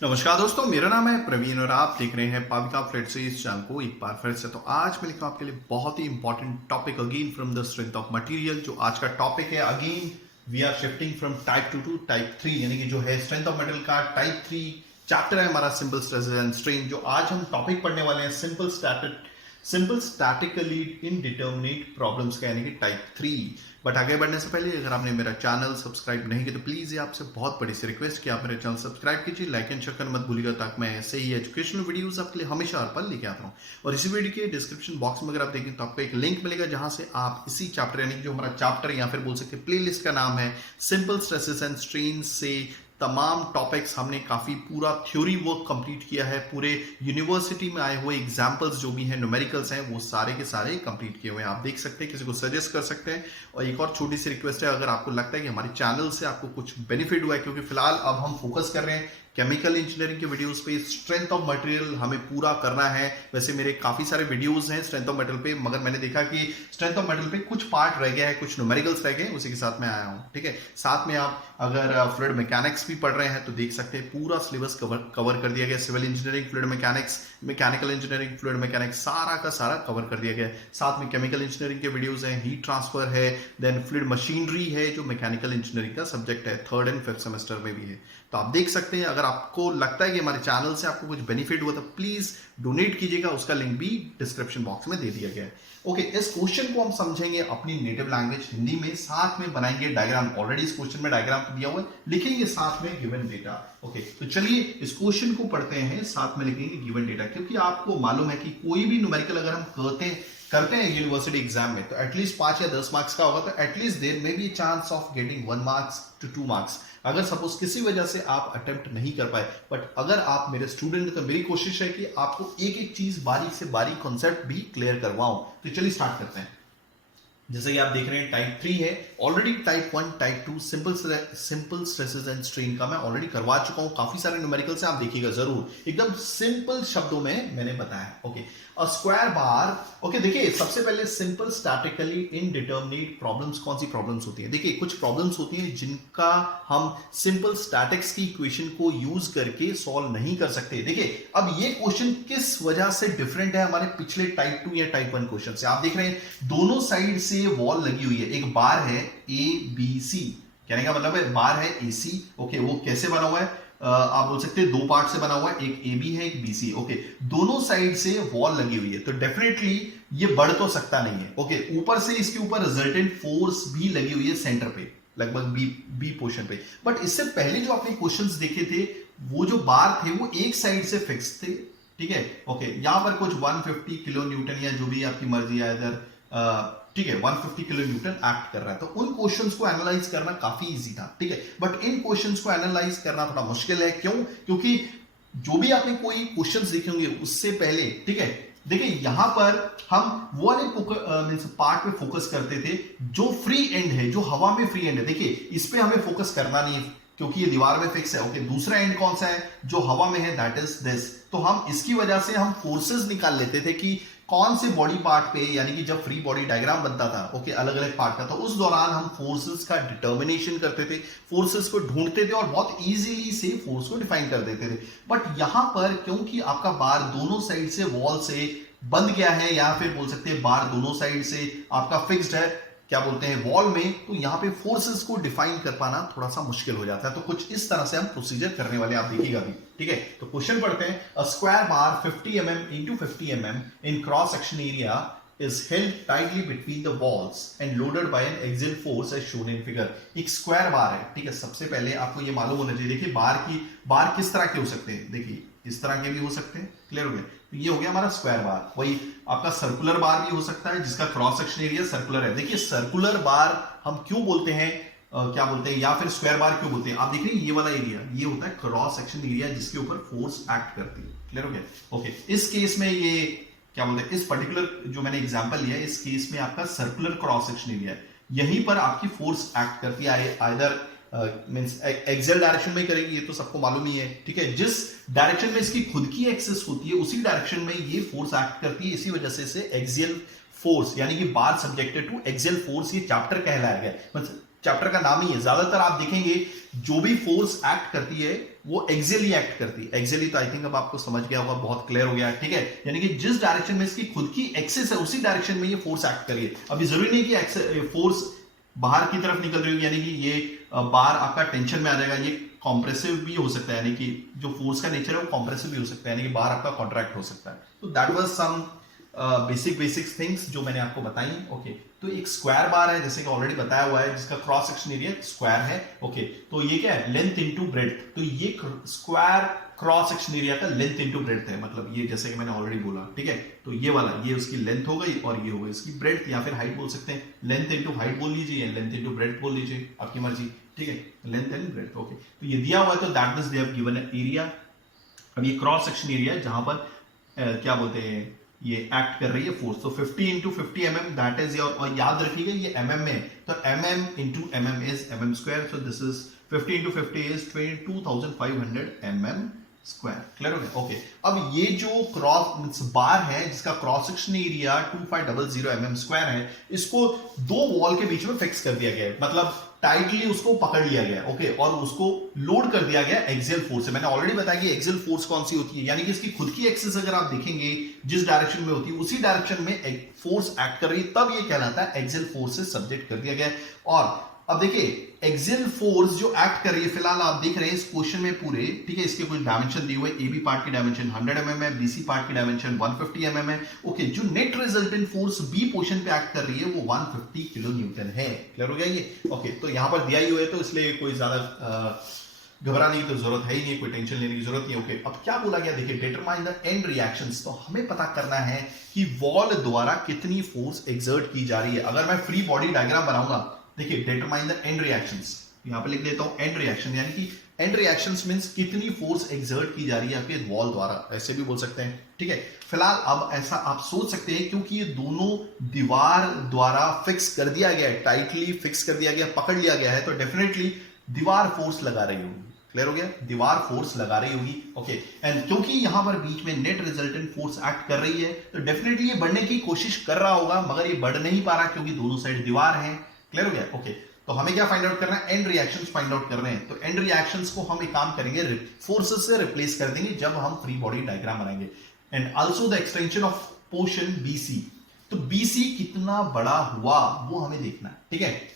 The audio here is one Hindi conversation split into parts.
नमस्कार दोस्तों, मेरा नाम है प्रवीण और आप देख रहे हैं पाविका फ्लेट से इस चैनल को एक बार फिर से। तो आज मैं लेकर आपके लिए बहुत ही important topic again from the strength of material. जो आज का टॉपिक है, again we are shifting from type 2 to type 3, यानी कि जो है स्ट्रेंथ ऑफ मटेरियल का टाइप 3 चैप्टर है हमारा, सिंपल स्ट्रेसेस एंड स्ट्रेन। जो आज हम टॉपिक पढ़ने वाले हैं सिंपल स्टैटिकली इनडिटर्मिनेट प्रॉब्लम्स का, यानी कि टाइप 3। बट आगे बढ़ने से पहले अगर आपने मेरा चैनल सब्सक्राइब नहीं किया तो प्लीज ये आपसे बहुत बड़ी सी रिक्वेस्ट कि आप मेरे चैनल सब्सक्राइब कीजिए, लाइक एंड शेयर करना मत भूलिएगा, ताकि मैं ऐसे ही एजुकेशनल वीडियोस आपके लिए हमेशा हर पल लेके आता हूँ। और इसी वीडियो के डिस्क्रिप्शन बॉक्स में अगर आप देखें तो आपको एक लिंक मिलेगा, जहां से आप इसी चैप्टर, यानी जो हमारा चैप्टर या फिर बोल सकते प्लेलिस्ट का नाम है सिंपल स्ट्रेसेस एंड स्ट्रेन, से तमाम टॉपिक्स हमने काफी पूरा थ्योरी वर्क कंप्लीट किया है। पूरे यूनिवर्सिटी में आए हुए एग्जांपल्स जो भी हैं, न्यूमेरिकल्स हैं, वो सारे के सारे कंप्लीट किए हुए हैं। आप देख सकते हैं, किसी को सजेस्ट कर सकते हैं। और एक और छोटी सी रिक्वेस्ट है, अगर आपको लगता है कि हमारे चैनल से आपको कुछ बेनिफिट हुआ है, क्योंकि फिलहाल अब हम फोकस कर रहे हैं केमिकल इंजीनियरिंग के वीडियोस पे, स्ट्रेंथ ऑफ मटेरियल हमें पूरा करना है। वैसे मेरे काफी सारे वीडियोस हैं स्ट्रेंथ ऑफ मटेरियल पे, मगर मैंने देखा कि स्ट्रेंथ ऑफ मटेरियल पे कुछ पार्ट रह गया है, कुछ न्यूमेरिकल्स रह गए, उसी के साथ मैं आया हूं। ठीक है, साथ में आप अगर फ्लूइड मैकेनिक्स भी पढ़ रहे हैं तो देख सकते हैं पूरा सिलेबस कवर कर दिया गया। Civil engineering, fluid mechanics, mechanical engineering, fluid mechanics, सारा का सारा कवर कर दिया गया। साथ में केमिकल इंजीनियरिंग के वीडियोस हैं, हीट ट्रांसफर है, देन फ्लूइड मशीनरी है, जो मैकेनिकल इंजीनियरिंग का सब्जेक्ट है, 3rd एंड 5th सेमेस्टर में भी है। तो आप देख सकते हैं, अगर आपको लगता है कि हमारे चैनल से आपको कुछ बेनिफिट हुआ तो प्लीज डोनेट कीजिएगा, उसका लिंक भी डिस्क्रिप्शन बॉक्स में दे दिया गया है। ओके, इस क्वेश्चन को हम समझेंगे अपनी नेटिव लैंग्वेज हिंदी में, साथ में बनाएंगे डायग्राम। ऑलरेडी इस क्वेश्चन में डायग्राम दिया हुआ है, लिखेंगे साथ में गिवन डेटा। ओके, तो चलिए इस क्वेश्चन को पढ़ते हैं, साथ में लिखेंगे गिवन डेटा। क्योंकि आपको मालूम है कि कोई भी न्यूमेरिकल अगर हम करते हैं यूनिवर्सिटी एग्जाम में, तो एटलीस्ट 5 या 10 मार्क्स का होगा, तो at least there may be chance of getting 1 marks to 2 marks. अगर सपोज किसी वजह से आप अटेम्प्ट नहीं कर पाए, बट अगर आप मेरे स्टूडेंट, तो मेरी कोशिश है कि आपको एक एक चीज बारीक से बारीक कॉन्सेप्ट भी क्लियर करवाऊं। तो चलिए स्टार्ट करते हैं। जैसे कि आप देख रहे हैं टाइप 3 है, already type 1 type 2 simple stresses and strain का मैं ऑलरेडी करवा चुका हूं। काफी सारे न्यूमेरिकल से आप देखिएगा जरूर, एकदम सिंपल शब्दों में मैंने बताया। Okay, a square bar. Okay, देखिए सबसे पहले सिंपल स्टैटिकली इनडिटर्मिनेट प्रॉब्लम्स, कौन सी प्रॉब्लम्स होती है? देखिए कुछ प्रॉब्लम्स होती हैं जिनका हम सिंपल स्टैटिक्स की इक्वेशन को यूज करके सॉल्व नहीं कर सकते। देखिए अब ये क्वेश्चन किस वजह से डिफरेंट है हमारे पिछले टाइप 2 या टाइप 1 क्वेश्चन से। आप देख रहे हैं दोनों साइड से वॉल लगी हुई है, एक बार है ए बी सी, कहने का मतलब है बार है ए सी। ओके, वो कैसे बना हुआ है? आप बोल सकते हैं 2 पार्ट से बना हुआ है, एक ए बी है, एक बी सी। ओके, दोनों साइड से वॉल लगी हुई है, तो डेफिनेटली ये बढ़ तो सकता नहीं है। ओके, ऊपर से इसके ऊपर रिजल्टेंट फोर्स भी लगी हुई है सेंटर पे, लगभग बी पोर्शन पे। बट इससे पहले जो आपने क्वेश्चंस देखे थे, वो जो बार थे वो एक साइड से फिक्स थे। ठीक है, ओके, यहां पर कुछ 150 किलो न्यूटन या जो भी आपकी मर्जी है, इधर ठीक है 150 किलो न्यूटन एक्ट कर रहा है। तो उन क्वेश्चंस को एनालाइज करना काफी इजी था। ठीक है, बट इन क्वेश्चंस को एनालाइज करना थोड़ा मुश्किल है। क्यों? क्योंकि जो भी आपने कोई क्वेश्चंस देखे होंगे उससे पहले, ठीक है, देखिए यहां पर हम वो वाले पार्ट पे फोकस करते थे जो फ्री एंड है, जो हवा में फ्री एंड है। देखिए इस पे हमें फोकस करना नहीं है क्योंकि ये दीवार में फिक्स है। ओके, दूसरा एंड कौन सा है जो हवा में है? That is this. तो हम इसकी वजह से हम फोर्सेस निकाल लेते थे कि कौन से बॉडी पार्ट पे, यानी कि जब फ्री बॉडी डायग्राम बनता था, ओके, अलग अलग पार्ट का, तो उस दौरान हम फोर्सेस का डिटर्मिनेशन करते थे, फोर्सेस को ढूंढते थे और बहुत इजीली से फोर्स को डिफाइन कर देते थे। बट यहां पर क्योंकि आपका बार दोनों साइड से वॉल से बंद गया है, या फिर बोल सकते हैं बार दोनों साइड से आपका फिक्स्ड है, क्या बोलते हैं, वॉल में, तो यहां पे फोर्सेस को डिफाइन कर पाना थोड़ा सा मुश्किल हो जाता है। तो कुछ इस तरह से हम प्रोसीजर करने वाले, आप देखिएगा भी। ठीक है, तो क्वेश्चन पढ़ते हैं। A square bar 50 mm into 50 mm in cross section area is held tightly between the walls and loaded by an axial force as shown in figure। एक स्क्वायर बार है। ठीक है, सबसे पहले आपको ये मालूम होना चाहिए। देखिए बार किस तरह के हो सकते हैं? देखिए इस तरह के भी हो सकते हैं। क्लियर हो गया? तो ये हो गया हमारा स्क्वायर बार। वही आपका सर्कुलर बार भी हो सकता है जिसका क्रॉस सेक्शन एरिया सर्कुलर है। देखिए सर्कुलर बार हम क्यों बोलते हैं, क्या बोलते हैं, या फिर स्क्वायर बार क्यों बोलते हैं? आप देख रहे हैं ये वाला एरिया, ये होता है क्रॉस सेक्शन एरिया जिसके ऊपर फोर्स एक्ट करती है। क्लियर हो गया? ओके, इस केस में ये क्या बोलते हैं, इस पर्टिकुलर जो मैंने एग्जांपल लिया है, इस केस में आपका सर्कुलर क्रॉस सेक्शन एरिया है, यहीं पर आपकी फोर्स एक्ट करती है। आइदर मींस एक्सियल डायरेक्शन में करेगी, ये तो सबको मालूम ही है। ठीक है, जिस डायरेक्शन में इसकी खुद की एक्सिस होती है उसी डायरेक्शन में ये फोर्स एक्ट करती है। इसी वजह से इसे एक्सियल फोर्स, यानी कि बार सब्जेक्टेड टू एक्सियल फोर्स, ये चैप्टर कहलाया गया। चैप्टर का नाम ही है। ज्यादातर आप देखेंगे जो भी फोर्स एक्ट करती है वो एक्सियली एक्ट करती है। एक्सियली तो आई थिंक अब आपको समझ गया होगा, बहुत क्लियर हो गया, ठीक है। यानी कि जिस डायरेक्शन में इसकी खुद की एक्सिस है उसी डायरेक्शन में ये फोर्स एक्ट करिए। अभी जरूरी नहीं कि फोर्स बाहर की तरफ निकल रही होगी, यानी कि ये बार आपका टेंशन में आ जाएगा, ये कॉम्प्रेसिव भी हो सकता है, यानी कि जो फोर्स का नेचर है वो कॉम्प्रेसिव भी हो सकता है, यानी कि बार आपका कॉन्ट्रैक्ट हो सकता है। तो that was some basic things जो मैंने आपको बताई। ओके, तो एक स्क्वायर बार है जैसे कि ऑलरेडी बताया हुआ है, जिसका क्रॉस सेक्शन एरिया स्क्वायर है। ओके, तो ये क्या है, लेंथ इनटू ब्रेड्थ। तो ये स्क्वायर क्रॉस सेक्शन एरिया का लेंथ इनटू ब्रेड्थ है, मतलब ये जैसे कि मैंने ऑलरेडी बोला, ठीक है। तो ये वाला, ये उसकी लेंथ हो गई और ये हो गई इसकी ब्रेड्थ, या फिर हाइट बोल सकते हैं। लेंथ इनटू हाइट बोल लीजिए या लेंथ इनटू ब्रेड्थ बोल लीजिए, आपकी मर्जी, ठीक है। Length and breadth. ओके, तो ये दिया हुआ है, तो that means they have given an area. अब ये क्रॉस सेक्शन एरिया है जहां पर क्या बोलते हैं, ये एक्ट कर रही है फोर्स। तो 50 into 50 mm that is your, और याद रखिएगा ये mm में, तो mm into mm is mm square. So this is 50 into 50 is 22,500 mm square. Clear हो गया? ओके, अब ये जो क्रॉस बार है जिसका cross section area 2500 mm square है, इसको दो वॉल के बीच में फिक्स कर दिया गया है, मतलब टाइटली उसको पकड़ लिया गया। ओके, और उसको लोड कर दिया गया एक्सियल फोर्स से। मैंने ऑलरेडी बताया कि एक्सियल फोर्स कौन सी होती है, यानी कि इसकी खुद की एक्सिस अगर आप देखेंगे जिस डायरेक्शन में होती है उसी डायरेक्शन में एक फोर्स एक्ट कर रही है, तब ये कहलाता है एक्सियल फोर्स से सब्जेक्ट कर दिया गया। और अब देखिए एक्सियल फोर्स जो एक्ट कर रही है, फिलहाल आप देख रहे हैं इस क्वेश्चन में पूरे, ठीक है, इसके कुछ डायमेंशन दिए हुए। ए बी पार्ट की डायमेंशन 100 mm है, बीसी पार्ट की डायमेंशन 150 mm है। ओके, जो net resultant force B portion पे एक्ट कर रही है वो 150 किलो न्यूटन है। क्लियर हो गया ये? ओके, तो यहां पर दिया ही हुआ है, तो इसलिए कोई ज्यादा घबराने की तो जरूरत है ही नहीं, कोई टेंशन लेने की जरूरत नहीं। ओके, अब क्या बोला गया, देखिए डिटरमाइन द एंड रिएक्शंस। तो हमें पता करना है कि वॉल द्वारा कितनी फोर्स एक्सर्ट की जा रही है। अगर मैं फ्री बॉडी डायग्राम बनाऊंगा, देखिए डिटरमाइन द एंड रिएक्शंस, यहां पे लिख देता हूं एंड रिएक्शन, यानी कि एंड रिएक्शंस मींस कितनी फोर्स एक्सर्ट की जा रही है आपके वॉल द्वारा, ऐसे भी बोल सकते हैं, ठीक है। फिलहाल अब ऐसा आप सोच सकते हैं क्योंकि ये दोनों दीवार द्वारा फिक्स कर दिया गया है, टाइटली फिक्स कर दिया गया, पकड़ लिया गया है, तो डेफिनेटली दीवार फोर्स लगा रही होगी। क्लियर हो गया? दीवार फोर्स लगा रही होगी। ओके, एंड क्योंकि यहां पर बीच में नेट रिजल्टेंट फोर्स एक्ट कर रही है, तो डेफिनेटली ये बढ़ने की कोशिश कर रहा होगा, मगर ये बढ़ नहीं पा रहा क्योंकि दोनों साइड दीवार है। क्लियर हो गया? ओके, तो हमें क्या फाइंड आउट करना है, एंड रिएक्शंस फाइंड आउट कर रहे हैं। तो एंड रिएक्शंस को हम एक काम करेंगे, फोर्सेस से रिप्लेस कर देंगे जब हम फ्री बॉडी डायग्राम बनाएंगे। And also the extension of portion BC. तो बीसी कितना बड़ा हुआ वो हमें देखना है, ठीक है।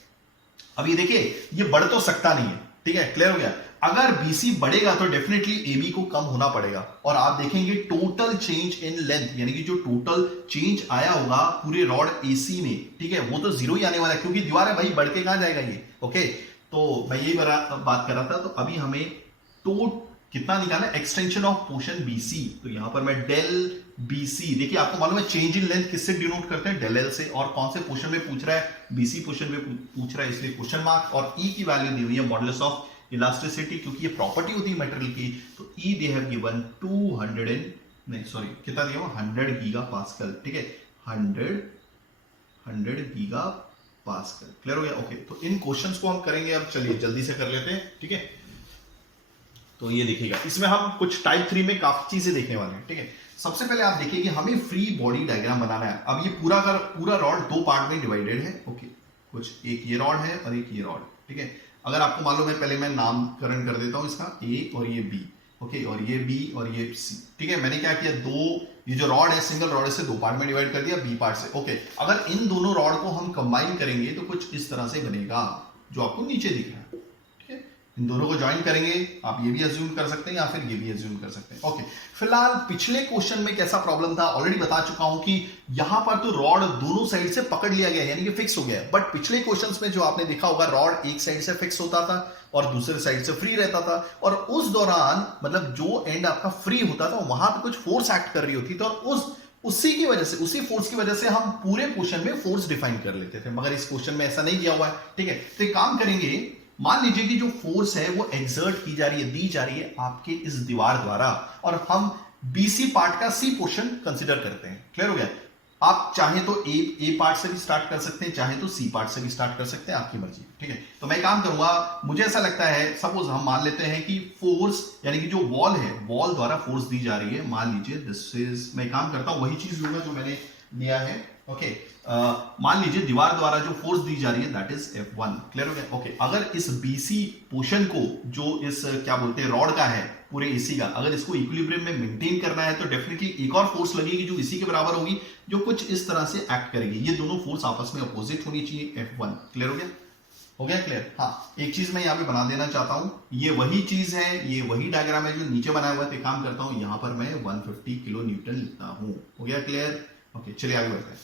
अब ये देखिए ये बढ़ तो सकता नहीं है, ठीक है। क्लियर हो गया? अगर बीसी बढ़ेगा तो डेफिनेटली एबी को कम होना पड़ेगा, और आप देखेंगे टोटल चेंज इन लेंथ, यानी कि जो टोटल चेंज आया होगा पूरे रॉड एसी में, ठीक है, वो तो जीरो ही आने वाला है क्योंकि दीवार है भाई, बढ़ के कहां जाएगा ये। ओके, तो मैं यही बात कर रहा था। तो अभी हमें कितना निकालना है, एक्सटेंशन ऑफ पोर्शन बीसी। तो यहां पर मैं डेल बीसी, देखिए आपको मालूम है चेंज इन लेंथ किससे डिनोट करते हैं, डेल एल से। और कौन से पोर्शन में पूछ रहा है, बीसी पोर्शन में पूछ रहा है, इसलिए क्वेश्चन मार्क। और ई की वैल्यू दी हुई है मॉडुलस ऑफ इलास्टिसिटी, क्योंकि ये प्रॉपर्टी होती है मटेरियल की। तो E they have given 100 gigapascal, ठीक है, 100 गीगा पास्कल। क्लियर हो गया? ओके, तो इन क्वेश्चंस को हम करेंगे, अब चलिए जल्दी से कर लेते हैं, ठीक है। तो ये देखिएगा, इसमें हम कुछ टाइप 3 में काफी चीजें देखने वाले हैं, ठीक है। सबसे पहले आप देखिए कि हमें फ्री बॉडी डायग्राम बनाना है। अब ये पूरा रॉड दो पार्ट में डिवाइडेड है। ओके, कुछ एक ये रॉड है और एक ये रॉड, ठीक है। अगर आपको मालूम है, पहले मैं नामकरण कर देता हूं इसका, ए और ये बी, ओके, और ये बी और ये सी, ठीक है। मैंने क्या किया, ये जो रॉड है सिंगल रॉड से दो पार्ट में डिवाइड कर दिया, बी पार्ट से। ओके, अगर इन दोनों रॉड को हम कंबाइन करेंगे तो कुछ इस तरह से बनेगा जो आपको नीचे दिख रहा है, ठीक है। इन दोनों को ज्वाइन करेंगे, आप ये भी अज्यूम कर सकते हैं या फिर ये भी अज्यूम कर सकते हैं। ओके, फिलहाल पिछले क्वेश्चन में कैसा प्रॉब्लम था ऑलरेडी बता चुका हूं कि यहां पर तो रॉड दोनों साइड से पकड़ लिया गया, यानी कि फिक्स हो गया। बट पिछले क्वेश्चंस में जो आपने देखा होगा, रॉड एक साइड से फिक्स होता था और दूसरे साइड से फ्री रहता था, और उस दौरान मतलब जो एंड आपका फ्री होता था वहां पे कुछ फोर्स एक्ट कर रही होती थी, और उसी की वजह से, उसी फोर्स की वजह से हम पूरे क्वेश्चन में फोर्स डिफाइन कर लेते थे। मगर इस क्वेश्चन में ऐसा नहीं दिया हुआ है, ठीक है। तो एक काम करेंगे, मान लीजिए कि जो फोर्स है वो एक्सर्ट की जा रही है, दी जा रही है आपके इस दीवार द्वारा, और हम बीसी पार्ट का सी पोर्शन कंसीडर करते हैं। क्लियर हो गया? आप चाहे तो ए पार्ट से भी स्टार्ट कर सकते हैं, चाहे तो सी पार्ट से भी स्टार्ट कर सकते हैं, आपकी मर्जी, ठीक है। तो मैं काम करूंगा, मुझे ऐसा लगता है, सपोज हम मान लेते हैं कि फोर्स, यानी कि जो वॉल है, वॉल द्वारा फोर्स दी जा रही है, मान लीजिए दिस इज, मैं काम करता हूं वही चीज लूंगा जो मैंने लिया है, ओके, मान लीजिए दीवार द्वारा जो फोर्स दी जा रही है दैट इज F1, क्लियर हो गया। ओके, अगर इस BC पोर्शन को जो इस क्या बोलते हैं रॉड का है पूरे AC का, अगर इसको इक्विलिब्रियम में मेंटेन करना है तो डेफिनेटली एक और फोर्स लगेगी जो इसी के बराबर होगी, जो कुछ इस तरह से एक्ट करेगी। ये दोनों फोर्स आपस में अपोजिट होनी चाहिए, F1, क्लियर हो गया। हो गया क्लियर? हाँ, एक चीज मैं यहाँ पे बना देना चाहता हूं, ये वही चीज है, ये वही डायग्राम है जो नीचे बनाया हुआ है। तो काम करता हूं, यहां पर मैं 150 किलो न्यूटन लिखता हूं। हो गया क्लियर? ओके, चलिए आगे बढ़ते हैं।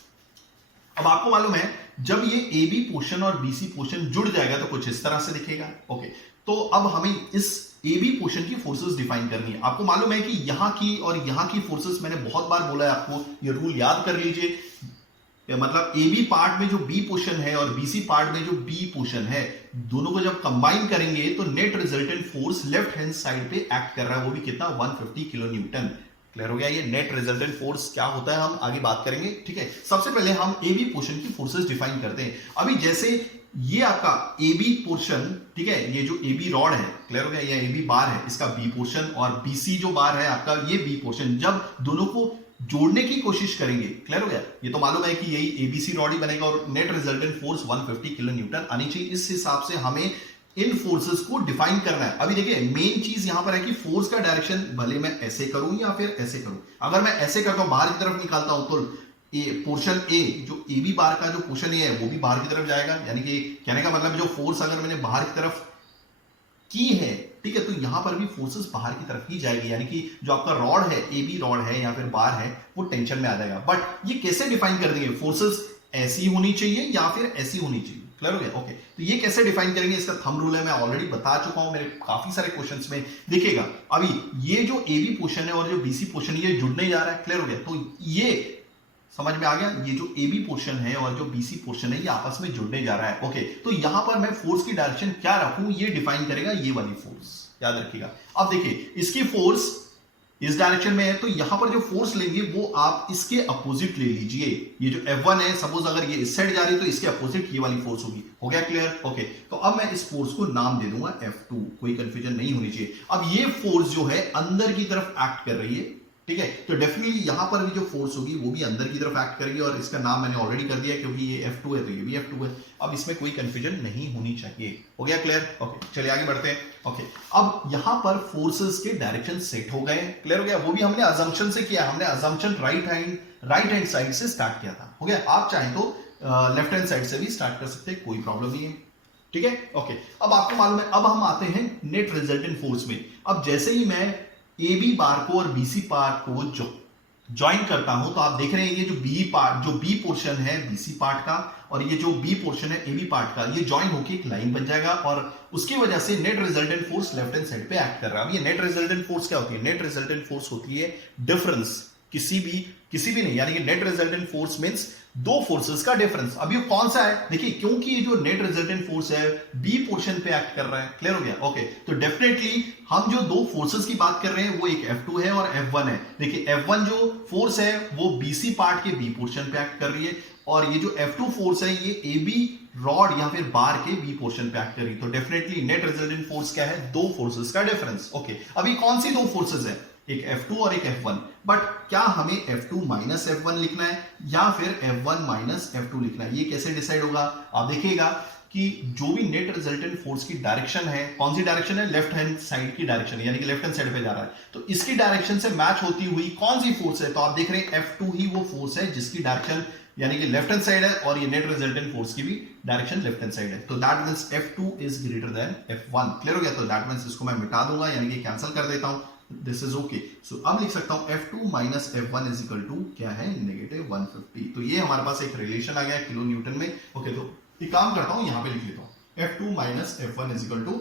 अब आपको मालूम है जब ये AB पोर्शन और BC पोर्शन जुड़ जाएगा तो कुछ इस तरह से दिखेगा। ओके, तो अब हमें इस AB पोर्शन की फोर्सेस डिफाइन करनी है। आपको मालूम है कि यहां की और यहां की फोर्सेस मैंने बहुत बार बोला है आपको, ये रूल याद कर लीजिए। मतलब AB पार्ट में जो B पोर्शन है और BC पार्ट में जो B पोर्शन है, दोनों को जब कंबाइन करेंगे तो net resultant force left hand side पे एक्ट कर रहा है, वो भी कितना, 150 किलो न्यूटन। क्लियर हो गया? ये नेट रिजल्टेंट फोर्स क्या होता है हम आगे बात करेंगे, ठीक है। सबसे पहले हम AB पोर्शन की फोर्सेस डिफाइन करते हैं। अभी जैसे ये आपका AB पोर्शन, ठीक है, ये जो AB रॉड है, क्लियर हो गया, ये AB बार है, इसका B पोर्शन, और BC जो बार है आपका ये B पोर्शन, जब दोनों को जोड़ने की कोशिश करेंगे, क्लियर हो गया, ये तो मालूम है कि यही ABC रॉड ही बनेगा और net resultant force 150 kilo Newton आनी चाहिए। इस हिसाब से हमें इन फोर्सेस को डिफाइन करना है। अभी देखिए मेन चीज यहां पर है कि फोर्स का डायरेक्शन भले मैं ऐसे करूं या फिर ऐसे करूं। अगर मैं ऐसे करता हूं, बाहर की तरफ निकालता हूं, तो पोर्शन ए, जो AB बार का जो पोर्शन ए है वो भी बाहर की तरफ जाएगा। यानी कि कहने का मतलब जो फोर्स अगर मैंने बाहर की तरफ की है, ठीक है, तो यहां पर भी फोर्सेस बाहर की तरफ ही जाएगी। यानी कि जो आपका रॉड है, AB रॉड है या फिर बार है, वो टेंशन में आ जाएगा। बट ये कैसे डिफाइन कर देंगे, फोर्सेस ऐसी होनी चाहिए या फिर ऐसी होनी चाहिए, क्लियर हो गया? ओके, तो ये कैसे डिफाइन करेंगे, इसका थंब रूल है, मैं ऑलरेडी बता चुका हूं मेरे काफी सारे क्वेश्चंस में दिखेगा। अभी ये जो AB पोर्शन है और जो BC पोर्शन है, ये जुड़ने जा रहा है, क्लियर हो गया? तो ये समझ में आ गया, ये जो AB पोर्शन है और जो BC पोर्शन है ये आपस में जुड़ने जा रहा है। ओके, तो यहां पर मैं फोर्स की डायरेक्शन क्या रखूं, ये डिफाइन करेगा ये वाली फोर्स, याद रखिएगा। अब देखिए इसकी फोर्स इस डायरेक्शन में है, तो यहां पर जो फोर्स लेंगे वो आप इसके अपोजिट ले लीजिए। ये जो F1 है, सपोज अगर ये इस साइड जा रही है तो इसके अपोजिट ये वाली फोर्स होगी। हो गया क्लियर? ओके, तो अब मैं इस फोर्स को नाम दे दूंगा F2, कोई कंफ्यूजन नहीं होनी चाहिए। अब ये फोर्स जो है अंदर की तरफ एक्ट कर रही है, ठीक है, तो डेफिनेटली यहां पर भी जो फोर्स होगी वो भी अंदर की तरफ एक्ट करेगी, और इसका नाम मैंने ऑलरेडी कर दिया क्योंकि ये F2 है तो ये भी F2 है। अब इसमें कोई कंफ्यूजन नहीं होनी चाहिए। हो गया क्लियर? ओके, चलिए आगे बढ़ते हैं। ओके, अब यहां पर फोर्सेस के डायरेक्शन सेट हो गए, क्लियर हो गया? वो भी हमने अजम्पशन से किया, हमने अजम्पशन राइट हैंड साइड से स्टार्ट किया था। हो गया? आप चाहें तो लेफ्ट हैंड साइड से भी स्टार्ट कर सकते हैं, कोई प्रॉब्लम नहीं है, ठीक है। ओके, अब आपको मालूम है, अब हम आते हैं नेट रिजल्टेंट फोर्स में। अब जैसे ही मैं AB बार को और BC पार्ट को ज्वाइन करता हूं, तो आप देख रहे हैं ये जो B पोर्शन है BC पार्ट का, और ये जो B पोर्शन है AB पार्ट का, ये ज्वाइन होकर एक लाइन बन जाएगा, और उसकी वजह से net resultant force left hand side पे एक्ट कर रहा है। अब ये नेट रिजल्टेंट फोर्स क्या होती है? नेट रिजल्टेंट फोर्स होती है डिफरेंस किसी भी नहीं, यानी कि नेट रिजल्टेंट फोर्स मींस दो फोर्सेस का डिफरेंस। अब ये कौन सा है? देखिए, क्योंकि ये जो नेट रिजल्टेंट फोर्स है B पोर्शन पे एक्ट कर रहा है, क्लियर हो गया? ओके, तो डेफिनेटली हम जो दो फोर्सेस की बात कर रहे हैं वो एक F2 है और F1 है। देखिए F1 जो फोर्स है वो BC पार्ट के B पोर्शन पे एक्ट कर रही है, और ये जो F2 फोर्स है ये AB रॉड या फिर बार के B पोर्शन पे एक्ट कर रही है। तो डेफिनेटली नेट रिजल्टेंट फोर्स क्या है? दो फोर्सेस का डिफरेंस। ओके, अभी कौन सी दो फोर्सेस है? एक F2 और एक F1। बट क्या हमें F2 माइनस F1 लिखना है या फिर F1 माइनस F2 लिखना है? ये कैसे डिसाइड होगा? आप देखिएगा कि जो भी नेट रिजल्टेंट फोर्स की डायरेक्शन है, कौन सी डायरेक्शन है? लेफ्ट हैंड साइड की डायरेक्शन, यानी कि लेफ्ट हैंड साइड पे जा रहा है, तो इसकी डायरेक्शन से मैच होती हुई कौन सी फोर्स है? तो आप देख रहे हैं F2 ही वो फोर्स है जिसकी डायरेक्शन यानी कि लेफ्ट हैंड साइड है, और ये नेट रिजल्टेंट फोर्स की भी डायरेक्शन लेफ्ट हैंड साइड है। तो that means F2 is greater than F1, clear हो गया? तो दैट मींस इसको मैं मिटा दूंगा, यानी कि कैंसिल कर देता हूं। This is okay. सो अब लिख सकता हूं F2 minus F1 is equal to क्या है? नेगेटिव 150। तो ये हमारे पास एक रिलेशन आ गया किलो न्यूटन में। ओके, तो एक काम करता हूं, यहां पे लिख लेता हूं F2 minus F1 is equal to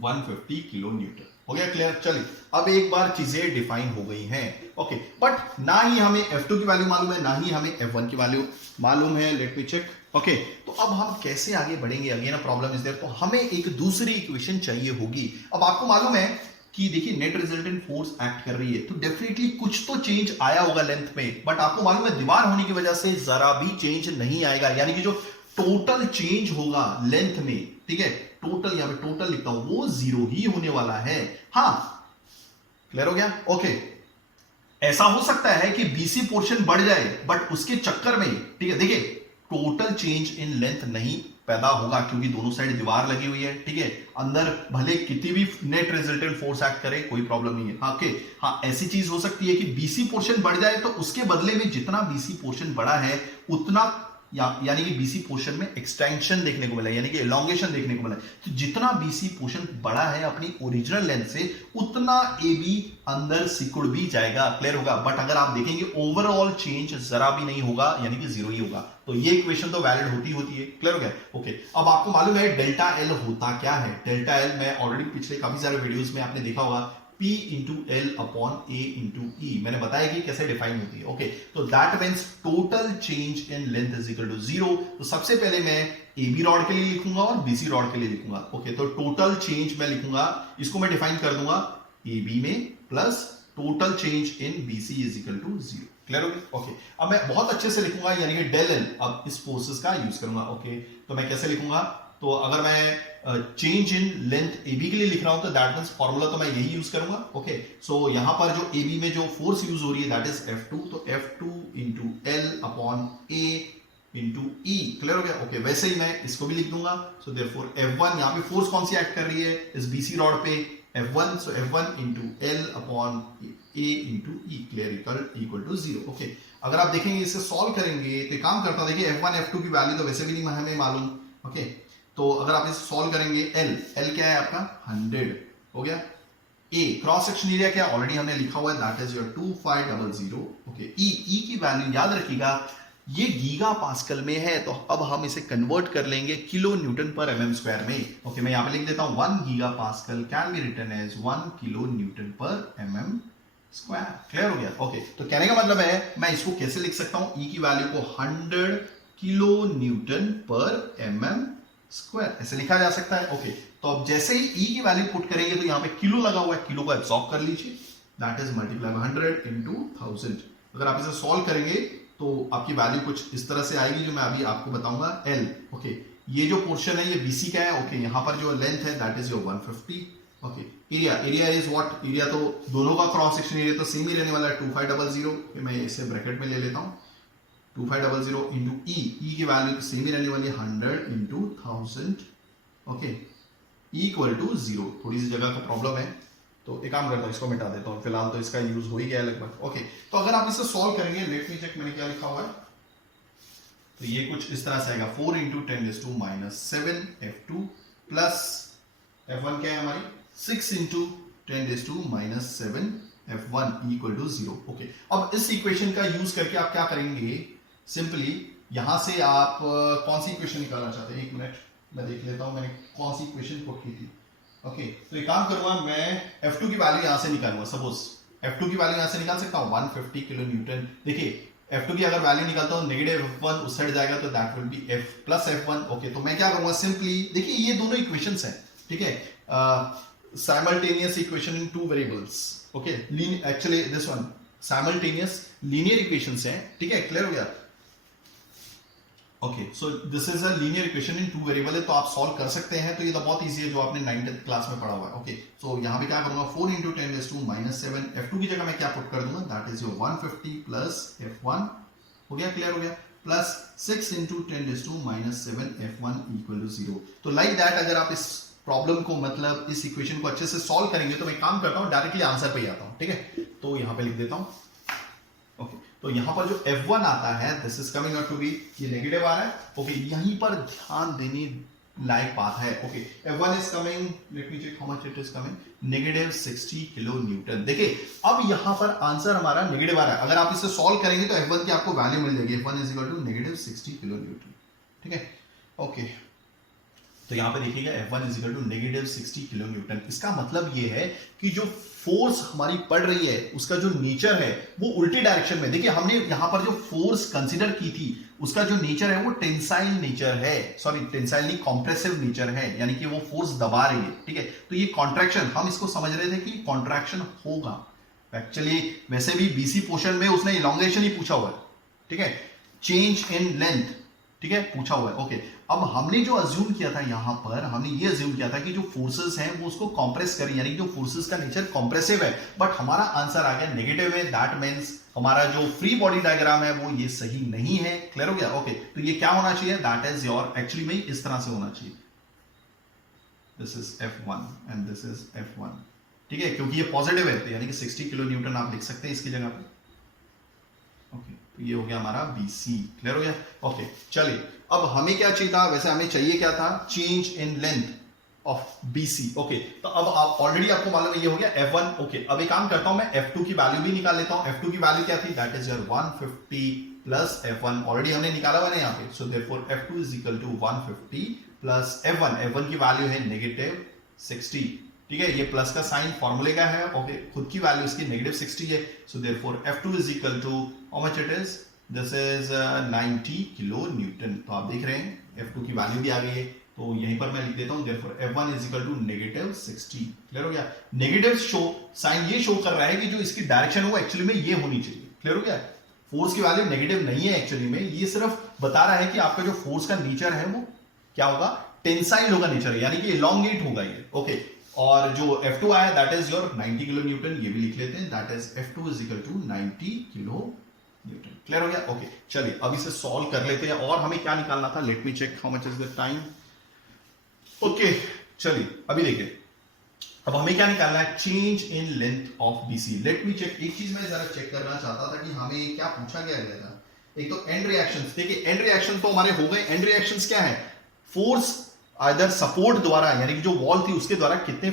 150 kilo newton. हो गया क्लियर? चलिए, अब एक बार चीजें डिफाइन हो गई हैं। ओके, बट ना ही हमें F2 की वैल्यू मालूम है, ना ही हमें F1 की वैल्यू मालूम है। Late me check. ओके, तो अब हम कैसे आगे बढ़ेंगे? अगेन प्रॉब्लम इज देयर, तो हमें एक दूसरी इक्वेशन चाहिए होगी। अब आपको मालूम है कि देखिए नेट रिजल्टेंट फोर्स एक्ट कर रही है, तो डेफिनेटली कुछ तो चेंज आया होगा लेंथ में, बट आपको मालूम है दीवार होने की वजह से जरा भी चेंज नहीं आएगा। यानी कि जो टोटल चेंज होगा लेंथ में, ठीक है, टोटल, यहां पे टोटल लिखता हूं, वो 0 ही होने वाला है। हाँ, क्लियर हो गया? ओके, ऐसा हो सकता है कि बीसी पोर्शन बढ़ जाए बट उसके चक्कर में, ठीक है, देखिए टोटल चेंज इन लेंथ नहीं पैदा होगा क्योंकि दोनों साइड दीवार लगी हुई है, ठीक है, अंदर भले कितनी भी नेट रिजल्टेंट फोर्स एक्ट करे कोई प्रॉब्लम नहीं है। हाँ, ओके, हाँ, ऐसी चीज हो सकती है कि बीसी पोर्शन बढ़ जाए तो उसके बदले में जितना बीसी पोर्शन बढ़ा है उतना यानी कि बीसी पोर्शन में एक्सटेंशन देखने को मिला, यानी कि एलोंगेशन देखने को मिला। तो जितना बीसी पोर्शन बड़ा है अपनी ओरिजिनल लेंथ से उतना एबी अंदर सिकुड़ भी जाएगा, क्लियर होगा। बट अगर आप देखेंगे ओवरऑल चेंज जरा भी नहीं होगा, यानी कि जीरो ही होगा। तो ये इक्वेशन तो वैलिड होती है, क्लियर हो गया। ओके, अब आपको मालूम है डेल्टा एल होता क्या है। डेल्टा एल मैं ऑलरेडी पिछले काफी सारे वीडियोस में आपने देखा होगा, P into L upon A into E, मैंने बताया कि कैसे डिफाइन होती है। ओके, तो that means total change in length is equal to zero. तो सबसे पहले मैं ए बी रॉड के लिए लिखूंगा और बीसी रॉड के लिए लिखूंगा। ओके, तो टोटल चेंज मैं लिखूंगा, इसको मैं डिफाइन कर दूंगा ए बी में plus total change in BC is equal to zero, clear हो गया। ओके, अब मैं बहुत अच्छे से लिखूंगा, यानी कि डेल एल, अब इस फोर्सेस का यूज करूंगा। ओके, तो मैं कैसे लिखूंगा, तो अगर मैं change in length A B के लिए लिख रहा हूं तो दैट मींस फॉर्मूला तो मैं यही यूज करूंगा। ओके, सो यहां पर जो ए बी में जो फोर्स यूज हो रही है दैट इज F2, तो F2 into L upon A into E, clear हो गया। ओके, वैसे ही मैं इसको भी लिख दूंगा। सो देयरफॉर F1, यहां पे फोर्स कौन सी एक्ट कर रही है इस बीसी रॉड पे, F1, so F1 into L upon A into E, clear, equal to zero. Okay, अगर आप देखेंगे इसे सॉल्व करेंगे तो काम करता, देखिए F1 F2 की वैल्यू तो वैसे भी नहीं हमें मालूम। ओके, तो अगर आप इसे सॉल्व करेंगे, एल क्या है आपका 100 हो गया, ए क्रॉस सेक्शन एरिया क्या ऑलरेडी हमने लिखा हुआ है दैट इज योर 2500। ओके, ई की वैल्यू याद रखिएगा ये गीगा पास्कल में है, तो अब हम इसे कन्वर्ट कर लेंगे किलो न्यूटन पर एमएम स्क्वायर में। ओके, मैं यहां पे लिख देता हूं 1 giga pascal can be written as 1 kilo newton पर एमएम स्क्वायर, क्लियर हो गया। ओके, तो कहने का मतलब है मैं इसको कैसे लिख सकता हूं, ई की वैल्यू को 100 किलो न्यूटन पर एमएम स्क्वायर ऐसे लिखा जा सकता है। ओके, तो अब जैसे ही ई की वैल्यू पुट करेंगे तो यहां पे किलो लगा हुआ है, किलो को एब्सॉर्ब कर लीजिए, दैट इज मल्टीप्लाई 100 इंटू 1000। अगर आप इसे सॉल्व करेंगे तो आपकी वैल्यू कुछ इस तरह से आएगी जो मैं अभी आपको बताऊंगा। एल, ओके, ये जो पोर्शन है ये बीसी का है। ओके, यहां पर जो लेंथ है that is your 150। Okay, area is what, area तो दोनों का क्रॉस सेक्शन एरिया तो सेम ही रहने वाला है 2500। मैं इसे ब्रैकेट में ले लेता हूं, 2500 इंटू ई की वैल्यू तो सेम ही रहने वाली है 100 into 1000। Okay, equal to zero. थोड़ी सी जगह का प्रॉब्लम है तो एक काम करता हूं, इसको मिटा देता हूं, फिलहाल तो इसका यूज हो ही गया लगभग। ओके, तो अगर आप इसे सॉल्व करेंगे, लेट मी चेक मैंने क्या लिखा हुआ है, तो ये कुछ इस तरह से आएगा 4 इंटू 10⁻⁷ F2 प्लस F1 क्या है हमारी 6 into 10⁻⁷ F1 equal to zero. Okay, अब इस इक्वेशन का यूज करके आप क्या करेंगे, सिंपली यहां से आप कौन सी इक्वेशन निकालना चाहते हैं, एक मिनट मैं देख लेता हूं मैंने कौन सी इक्वेशन पुट की थी। ओके, तो एक काम करूंगा, मैं F2 की वैल्यू यहां से निकालूंगा। सपोज F2 की वैल्यू यहां से निकाल सकता हूं 150 किलो न्यूटन। देखिए F2 की अगर वैल्यू निकालता हूं नेगेटिव F1 उस साइड जाएगा तो that will be F plus F1। Okay, तो मैं क्या करूंगा, सिंपली देखिए ये दोनों इक्वेशंस हैं, ठीक है, simultaneous equation in two variables. Okay, actually this one simultaneous linear equations हैं, ठीक है, क्लियर हो गया। Okay, so this is a linear equation in two variable है, तो आप सॉल्व कर सकते हैं, तो ये तो बहुत इजी है जो आपने 9th क्लास में पढ़ा हुआ है। ओके, सो यहां पे क्या करूंगा 4 इंटू 10⁻⁷ F2 की जगह मैं क्या पुट कर दूंगा, that is your 150 plus F1 हो गया, क्लियर हो गया, plus 6 into 10⁻⁷ F1 equal to zero. तो लाइक दैट अगर आप इस प्रॉब्लम को मतलब इस इक्वेशन को अच्छे से सॉल्व करेंगे तो मैं काम करता हूं डायरेक्टली आंसर पे ही आता हूं, ठीक है, तो यहां पे लिख देता हूं। ओके, तो यहां पर जो F1 आता है this is coming out to be, ये नेगेटिव आ रहा है। ओके, यहीं पर ध्यान देने लायक बात है। Okay, F1 is coming, let me check how much it is coming, negative 60 kilo newton. देखिए अब यहां पर आंसर हमारा नेगेटिव आ रहा है, अगर आप इसे सॉल्व करेंगे तो F1 की आपको वैल्यू मिल जाएगी, F1 is equal to negative 60 kilo newton, ठीक है। ओके, तो यहां पे देखिएगा F1 is equal to negative 60 kilo newton. इसका मतलब ये है कि जो फोर्स हमारी पड़ रही है उसका जो नेचर है वो उल्टी डायरेक्शन में, देखिए हमने यहां पर जो फोर्स कंसीडर की थी उसका जो नेचर है वो टेंसाइल नेचर है, सॉरी टेंसाइल नहीं कॉम्प्रेसिव नेचर है, यानी कि वो फोर्स दबा रही है, ठीक है। तो ये कॉन्ट्रैक्शन हम इसको समझ रहे थे कि कॉन्ट्रैक्शन होगा, एक्चुअली वैसे भी बीसी पोर्शन में उसने इलॉन्गेशन ही पूछा हुआ है, ठीक है, चेंज इन लेंथ ठीक है, पूछा हुआ है। ओके, अब हमने जो अज्यूम किया था यहां पर, हमने ये अज्यूम किया था कि जो फोर्सेस हैं वो उसको कंप्रेस करें, यानी जो फोर्सेस का नेचर कंप्रेसिव है, बट हमारा आंसर आ गया नेगेटिव है। दैट मींस हमारा जो फ्री बॉडी डायग्राम है वो ये सही नहीं है। क्लियर हो गया? ओके, तो ये क्या होना चाहिए? दैट इज योर, एक्चुअली में इस तरह से होना चाहिए, this is F1 and this is F1, ठीक है, क्योंकि ये पॉजिटिव है, तो यानी कि 60 किलो न्यूटन आप लिख सकते हैं इसकी जगह पे। ओके, तो ये हो गया हमारा BC। क्लियर हो गया? ओके, चलिए, अब हमें क्या चाहिए था? वैसे हमें चाहिए क्या था? Change in length of BC। Okay, तो अब आप ऑलरेडी आपको मालूम है ये हो गया F1। ओके, अब एक काम करता हूं, मैं F2 की वैल्यू भी निकाल लेता हूं। F2 की वैल्यू क्या थी? That is your 150 plus F1, already हमने निकाला हुआ है यहाँ पे। So therefore F2 is equal to 150 plus F1। F1 की वैल्यू है नेगेटिव 60, ठीक है, ये प्लस का साइन फॉर्मूले का है। ओके, खुद की वैल्यू इसकी नेगेटिव 60 है। So therefore F2 is equal to how much it is? This is 90 kilo newton. तो आप देख रहे हैं F2 की वैल्यू भी आ गई है, तो यहीं पर मैं लिख देता हूं therefore F1 is equal to negative 60। Clear हो गया? नेगेटिव शो साइन ये शो कर रहा है कि जो इसकी डायरेक्शन है वो एक्चुअली में ये होनी चाहिए। क्लियर हो गया? फोर्स की वैल्यू नेगेटिव नहीं है एक्चुअली में, ये सिर्फ बता रहा है कि आपका जो फोर्स का नेचर है वो क्या होगा? टेंसाइल होगा नेचर, यानी कि इलॉन्गेट होगा ये। ओके, और जो F2 आया that is your 90 kilo newton, ये भी लिख लेते हैं, that is F2 is equal to 90 kilo newton. Clear हो गया? ओके, चलिए अब इसे सॉल्व कर लेते हैं। और हमें क्या निकालना था? Let me check how much is the time. Okay, चलिए अभी देखिए, अब हमें क्या निकालना है? Change in length of BC। Let me check, एक चीज मैं जरा चेक करना चाहता था कि हमें क्या पूछा गया था। एक तो एंड रिएक्शंस, देखिए एंड रिएक्शन तो हमारे हो गए। एंड रिएक्शंस क्या है? फोर्स इधर सपोर्ट द्वारा, यानी कि जो वॉल थी उसके द्वारा कितनी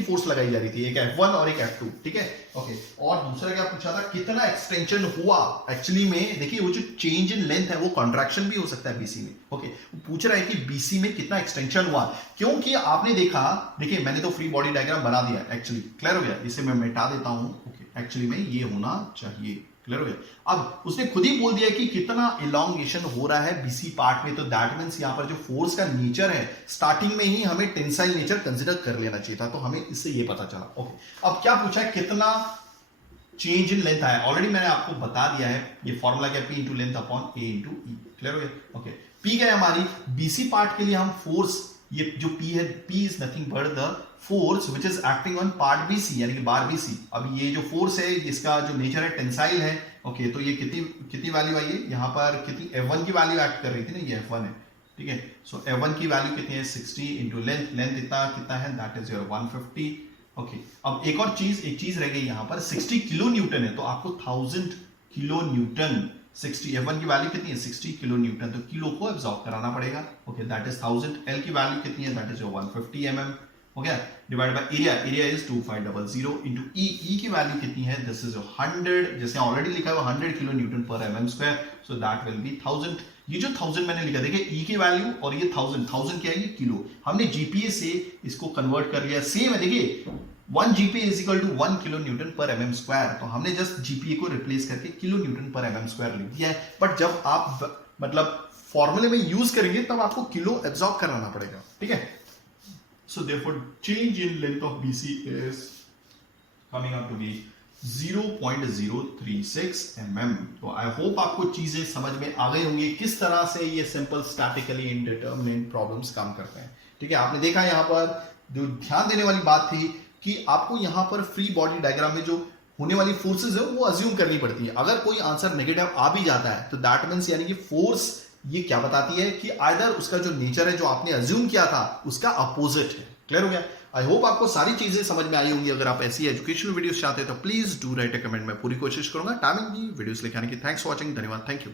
फोर्स लगाई जा रही थी, एक F1 और एक F2, ठीक है। ओके, और दूसरा क्या पूछा था? कितना एक्सटेंशन हुआ एक्चुअली में। देखिए वो जो चेंज इन लेंथ है वो कॉन्ट्रैक्शन भी हो सकता है BC में। ओके, पूछ रहा है कि BC में कितना एक्सटेंशन हुआ, क्योंकि आपने देखा, देखिए मैंने तो फ्री बॉडी डायग्राम बना दिया एक्चुअली। क्लियर हो गया? इसे मैं मिटा देता हूं। ओके, एक्चुअली में ये होना चाहिए। क्लियर हो गया? अब उसने खुद ही बोल दिया कि कितना इलॉन्गेशन हो रहा है BC पार्ट में, तो दैट मींस यहां पर जो फोर्स का नेचर है स्टार्टिंग में ही हमें टेंसाइल नेचर कंसीडर कर लेना चाहिए था, तो हमें इससे ये पता चला। ओके, अब क्या पूछा है? कितना चेंज इन लेंथ आया। ऑलरेडी मैंने आपको बता दिया है, ये फॉर्मूला क्या? P into length upon A into E। Clear हो गया? ओके, P क्या है हमारी? BC पार्ट के लिए हम फोर्स, ये जो P है, P is nothing but the force which is acting on part BC, यानी कि बार BC। अब ये जो फोर्स है इसका जो नेचर है टेंसाइल है। ओके, तो ये कितनी वैल्यू आई है यहाँ पर? कितनी? F1 की वैल्यू एक्ट कर रही थी ना, ये F1 है, ठीक है। सो F1 की वैल्यू कितनी है? 60 इंटू लेंथ, लेंथ कितना है? That is your 150। ओके, अब एक चीज रह गई यहाँ पर, 60 किलो न्यूटन है, तो आपको 1000 किलो न्यूटन 60, F1 की वैल्यू कितनी है? 60 किलो न्यूटन, तो किलो को एब्जॉर्ब कराना पड़ेगा। Okay, that is 1000। L की वैल्यू कितनी है? दैट इज 150 mm, हो गया, divide by area, area is 2500 into E की वैल्यू कितनी है? दिस इज 100, जैसे ऑलरेडी लिखा है 100 किलो न्यूटन पर mm square, so that will be 1000। ये जो 1000 मैंने लिखा, देखिए E की वैल्यू और ये 1000 क्या है? ये किलो। हमने GPa से इसको कन्वर्ट कर लिया, सेम है, देखिए 1 GPa is equal to 1 kilo newton पर mm स्क्वायर, तो हमने जस्ट GPa को रिप्लेस करके किलो न्यूटन पर mm स्क्वायर लिख दिया है। बट जब आप मतलब फॉर्मूले में यूज करेंगे तब आपको किलो एब्जॉर्ब कराना पड़ेगा, ठीक है। So therefore change in length of BC is coming out to be 0.036 mm। तो आई होप आपको चीजें समझ में आ गई होंगी किस तरह से ये सिंपल स्टैटिकली इंडिटरमिनेट प्रॉब्लम्स काम करते हैं, ठीक है। आपने देखा यहाँ पर जो ध्यान देने वाली बात थी कि आपको यहाँ पर फ्री बॉडी डायग्राम में जो होने वाली फोर्सेज है वो अज्यूम करनी पड़ती है। अगर कोई आंसर नेगेटिव आ भी जाता है तो दैट मींस, यानी कि फोर्स ये क्या बताती है कि आइदर उसका जो नेचर है जो आपने अज्यूम किया था उसका अपोजिट है। क्लियर हो गया? आई होप आपको सारी चीजें समझ में आई होंगी। अगर आप ऐसी एजुकेशनल वीडियोस चाहते हैं तो please do right a comment, मैं पूरी कोशिश करूंगा टाइमिंग की वीडियोस लेके आने की। थैंक्स फॉर वॉचिंग, धन्यवाद, थैंक यू।